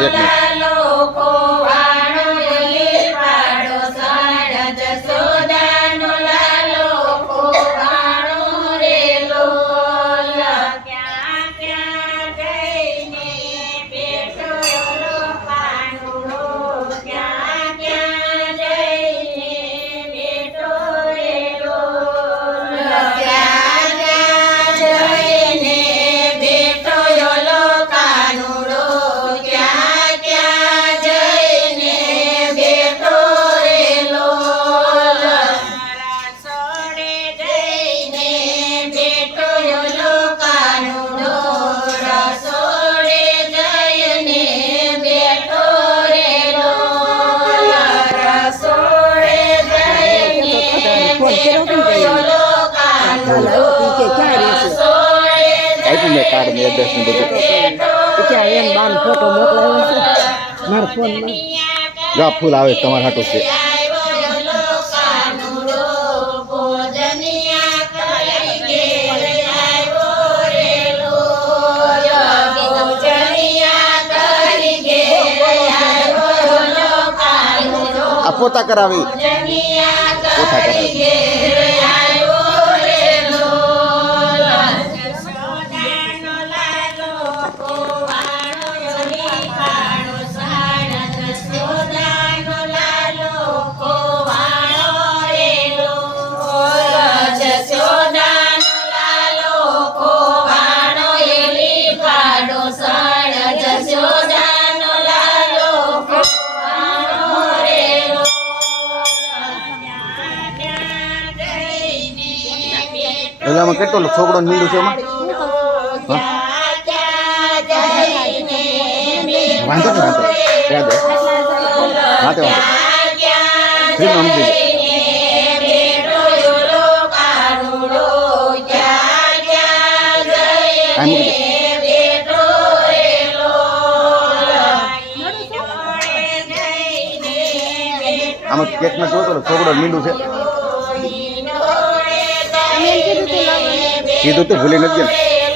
એક મિનિટ આપ્યું મેં કાર્ડ ને એડ્રેસ ને બધું ત્યાં એમ બાન ફોટો મોકલાવ્યો છે મારા ફોનમાં જો આ ફૂલ આવે તમારા હાટું છે આ પોતા કરાવી પોતા કરાવી પેલામાં કેટલો છોકરો નીંદું છે એમાં વાંધો ને વાંધો યાદ વાંધો ફ્રીમાં મૂકી આમાં કેકમાં જોતો છોકરો નીંદું છે કીધું તો ભૂલી નથી ગયા